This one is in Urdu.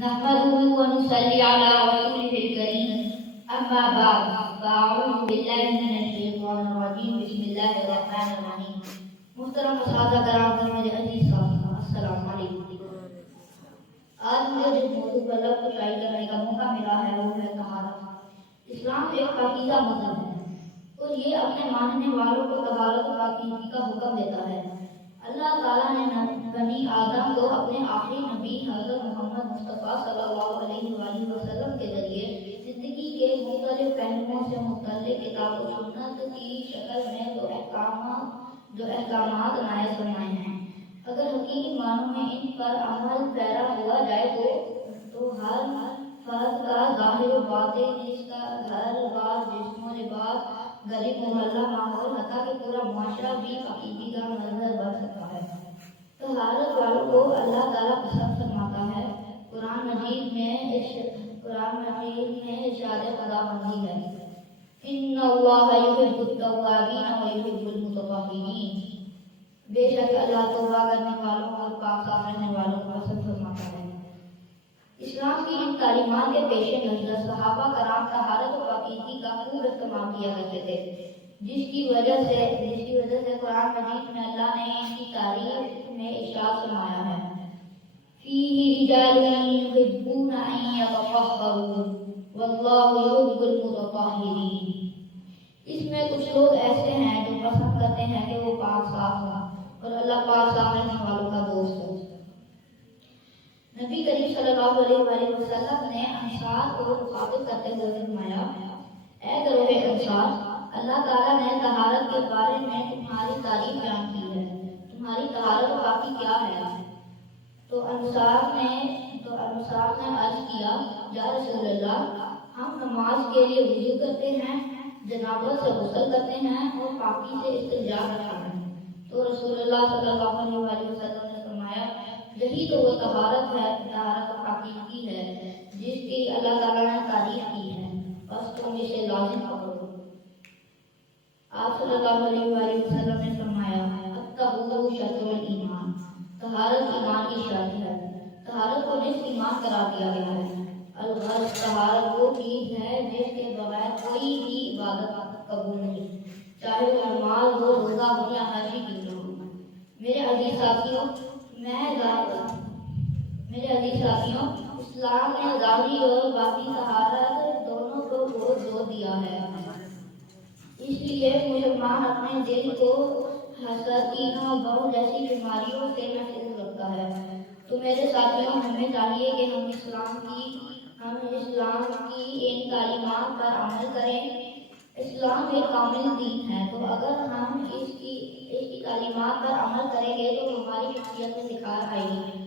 نحمده ونصلي على رسوله الكريم أما بعد فأعوذ بالله من الشيطان الرجيم بسم الله الرحمن الرحيم محترم اساتذہ کرام میرے عزیز ساتھیوں السلام علیکم۔ آج مجھے جس موضوع پر لفظ شائع کرنے کا موقع ملا ہے وہ ہے طہارت۔ اسلام ایک پاکیزہ مذہب ہے اور یہ اپنے ماننے والوں کو طہارت و پاکیزگی کا حکم دیتا ہے۔ اللہ تعالیٰ نے بنی آدم کو اپنے آخری نبی حضرت محمد مصطفیٰ صلی اللہ علیہ وآلہ وسلم کے ذریعے زندگی کے مختلف پہلوؤں سے متعلق کتاب و سنت کی شکل میں جو احکامات نازل فرمائے ہیں۔ اگر حقیقی معنوں میں ان پر عمل پیرا ہوا جائے تو ہر فرد کا ظاہر و باطن، اس کا گھر بار، جسم و لباس، گلی محلہ، ماحول، حتیٰ کہ پورا معاشرہ بھی پاکیزگی کا مظہر بن سکتا ہے۔ طہارت والوں کو اللہ تعالیٰ پسند فرماتا ہے۔ قرآن مجید میں ارشاد خداوندی ہے ان اللہ یحب التوابین و یحب المتطہرین، بے شک اللہ توبہ کرنے والوں اور پاک صاف رہنے والوں کو پسند فرماتا ہے۔ اسلام کی ان تعلیمات کے پیش نظر صحابہ کرام طہارت و پاکیزگی کا خوب اہتمام کیا کرتے تھے، جس کی وجہ سے قرآن مجید میں اللہ نے ان کی تعریف میں ارشاد فرمایا ہے فیہ رجال یحبون ان یتطہروا واللہ یحب المتطہرین۔ اس میں کچھ لوگ ایسے ہیں جو پسند کرتے ہیں کہ وہ پاک صاف ہوں اور اللہ پاک صاف رہنے والوں کا دوست ہو۔ نبی کریم صلی اللہ علیہ وآلہ وسلم نے انصار کو مخاطب کرتے ہوئے فرمایا اے گروہ انصار، اللہ تعالیٰ نے طہارت کے بارے میں تمہاری تعریف بیان کی ہے، تمہاری طہارت و پاکی کیا ہے؟ تو انصار نے عرض کیا یا رسول اللہ، ہم نماز کے لیے وضو کرتے ہیں، جنابت سے غسل کرتے ہیں اور پاکی سے استنجا کرتے ہیں۔ تو رسول اللہ صلی اللہ علیہ وآلہ وسلم نے فرمایا یہی تو وہ طہارت ہے، طہارت و پاکیزگی ہے جس کی اللہ تعالیٰ نے تعریف کی ہے، بس تم اسے لازم پکڑو۔ آپ صلی اللہ علیہ وآلہ وسلم نے فرمایا الطہور شطر الایمان، طہارت ایمان کی شرط ہے۔ طہارت کو نصف ایمان قرار دیا گیا ہے۔ الغرض طہارت وہ چیز ہے جس کے بغیر کوئی بھی عبادت قبول نہیں، چاہے وہ نماز ہو، روزہ ہو یا حج کی ہو۔ میرے عزیز ساتھیوں، اسلام نے ظاہری اور باطنی طہارت دونوں کو بہت زور دیا ہے۔ اس لیے مسلمان اپنے دل کو حسد، کینہ اور بغض جیسی بیماریوں سے محفوظ رکھتا ہے۔ تو میرے ساتھیوں، ہمیں چاہیے کہ ہم اسلام کی ان تعلیمات پر عمل کریں۔ اسلام ایک کامل دین ہے، تو اگر ہم اس کی تعلیمات پر عمل کریں گے تو ہماری شخصیت میں نکھار آئے گی۔